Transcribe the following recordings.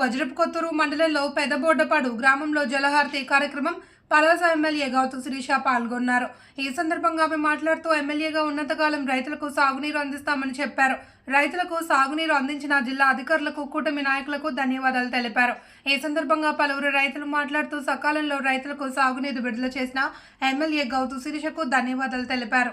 వజ్రపుకొత్తూరు మండలంలో పెదబోడ్డపాడు గ్రామంలో జలహారతి కార్యక్రమం పలాస ఎమ్మెల్యే గౌతు శిరీష పాల్గొన్నారు. ఈ సందర్భంగా ఆమె మాట్లాడుతూ ఎమ్మెల్యేగా ఉన్నంతకాలం రైతులకు సాగునీరు అందిస్తామని చెప్పారు. రైతులకు సాగునీరు అందించిన జిల్లా అధికారులకు కూటమి నాయకులకు ధన్యవాదాలు తెలిపారు. ఈ సందర్భంగా పలువురు రైతులు మాట్లాడుతూ సకాలంలో రైతులకు సాగునీరు విడుదల చేసిన ఎమ్మెల్యే గౌతు శిరీషకు ధన్యవాదాలు తెలిపారు.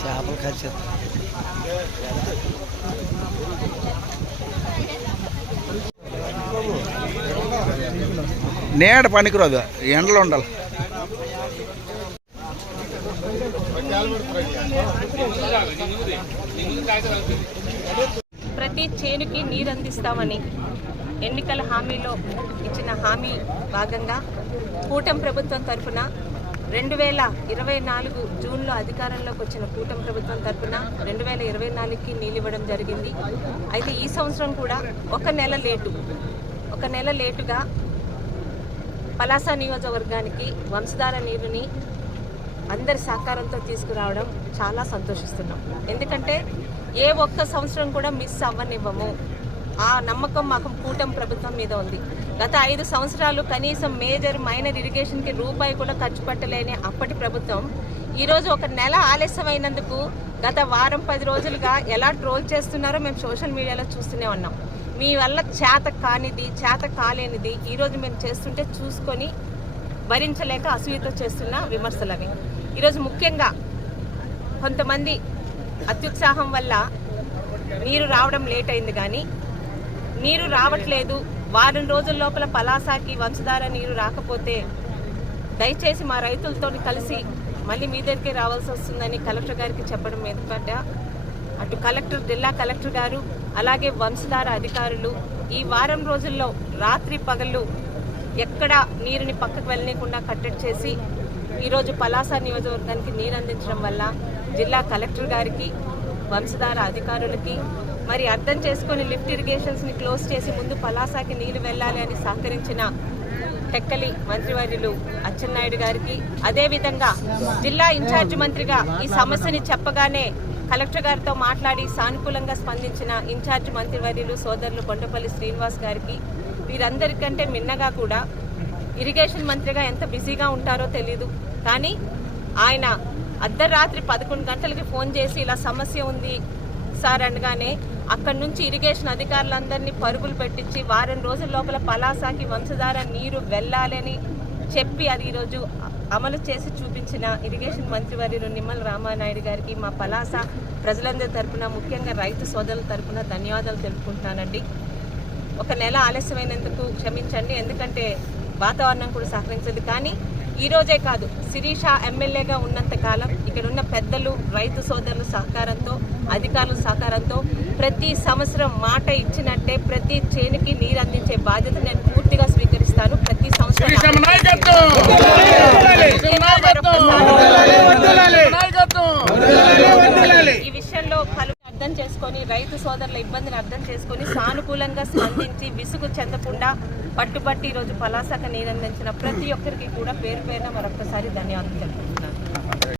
చేపలు ఖర్చు నేడ పనికిరాదు ఎండలో ఉండాలి. ప్రతి చేనుకి నీరు అందిస్తామని ఎన్నికల హామీలో ఇచ్చిన హామీ భాగంగా కూటమి ప్రభుత్వం తరఫున రెండు వేల ఇరవై నాలుగు జూన్లో అధికారంలోకి వచ్చిన కూటమి ప్రభుత్వం తరఫున రెండు వేల ఇరవై నాలుగుకి నీళ్ళు ఇవ్వడం జరిగింది. అయితే ఈ సంవత్సరం కూడా ఒక నెల లేటు ఒక నెల లేటుగా పలాస నియోజకవర్గానికి వంశధార నీరుని అందరి సహకారంతో తీసుకురావడం చాలా సంతోషిస్తున్నాం. ఎందుకంటే ఏ ఒక్క సంవత్సరం కూడా మిస్ అవ్వనివ్వము. ఆ నమ్మకం మాకు కూటమి ప్రభుత్వం మీద ఉంది. గత ఐదు సంవత్సరాలు కనీసం మేజర్ మైనర్ ఇరిగేషన్కి రూపాయి కూడా ఖర్చు పెట్టలేని అప్పటి ప్రభుత్వం ఈరోజు ఒక నెల ఆలస్యమైనందుకు గత వారం పది రోజులుగా ఎలా ట్రోల్ చేస్తున్నారో మేము సోషల్ మీడియాలో చూస్తూనే ఉన్నాం. మీ వల్ల చేత కానిది చేత కాలేనిది ఈరోజు మేము చేస్తుంటే చూసుకొని భరించలేక అసూయతో చేస్తున్న విమర్శలు అవి ఈరోజు ముఖ్యంగా కొంతమంది అత్యుత్సాహం వల్ల నీరు రావడం లేట్ అయింది కానీ నీరు రావట్లేదు. వారం రోజుల లోపల పలాసాకి వంశధార నీరు రాకపోతే దయచేసి మా రైతులతో కలిసి మళ్ళీ మీ దగ్గరికి రావాల్సి వస్తుందని కలెక్టర్ గారికి చెప్పడం మీదట అటు కలెక్టర్ జిల్లా కలెక్టర్ గారు అలాగే వంశధార అధికారులు ఈ వారం రోజుల్లో రాత్రి పగళ్ళు ఎక్కడ నీరుని పక్కకు వెళ్ళనీయకుండా కట్టడి చేసి ఈరోజు పలాస నియోజకవర్గానికి నీరు అందించడం వల్ల జిల్లా కలెక్టర్ గారికి వంశధార అధికారులకి మరి అర్థం చేసుకొని లిఫ్ట్ ఇరిగేషన్స్ని క్లోజ్ చేసి ముందు పలాసాకి నీళ్ళు వెళ్ళాలి అని సహకరించిన టెక్కలి మంత్రివర్యులు అచ్చెన్నాయుడు గారికి అదేవిధంగా జిల్లా ఇన్ఛార్జ్ మంత్రిగా ఈ సమస్యని చెప్పగానే కలెక్టర్ గారితో మాట్లాడి సానుకూలంగా స్పందించిన ఇన్ఛార్జ్ మంత్రివర్యులు సోదరులు కొండపల్లి శ్రీనివాస్ గారికి వీరందరికంటే మిన్నగా కూడా ఇరిగేషన్ మంత్రిగా ఎంత బిజీగా ఉంటారో తెలీదు. కానీ ఆయన అర్ధరాత్రి పదకొండు గంటలకి ఫోన్ చేసి ఇలా సమస్య ఉంది సార్ అనగానే అక్కడి నుంచి ఇరిగేషన్ అధికారులందరినీ పరుగులు పెట్టించి వారం రోజుల లోపల పలాసాకి వంశధార నీరు వెళ్ళాలని చెప్పి అది ఈరోజు అమలు చేసి చూపించిన ఇరిగేషన్ మంత్రివర్యులు నిమ్మల రామానాయుడు గారికి మా పలాస ప్రజలందరి తరపున ముఖ్యంగా రైతు సోదరుల తరపున ధన్యవాదాలు తెలుపుకుంటున్నానండి. ఒక నెల ఆలస్యమైనందుకు క్షమించండి. ఎందుకంటే వాతావరణం కూడా సహకరించదు. కానీ ఈ రోజే కాదు శిరీష ఎమ్మెల్యేగా ఉన్నంత కాలం ఇక్కడ ఉన్న పెద్దలు రైతు సోదరుల సహకారంతో అధికారుల సహకారంతో ప్రతి సంవత్సరం మాట ఇచ్చినట్టే ప్రతి చేనుకి నీరు అందించే బాధ్యత నేను పూర్తిగా స్వీకరిస్తాను. ప్రతి సంవత్సరం ఈ విషయంలో కలు అర్థం చేసుకొని రైతు సోదరుల ఇబ్బందిని అర్థం చేసుకొని సానుకూలంగా స్పందించి విసుగు చెందకుండా పట్టుబట్టి ఈరోజు పలాసక నీరందించిన ప్రతి ఒక్కరికి కూడా పేరు పేరున మరొకసారి ధన్యవాదాలు తెలుపుతున్నాను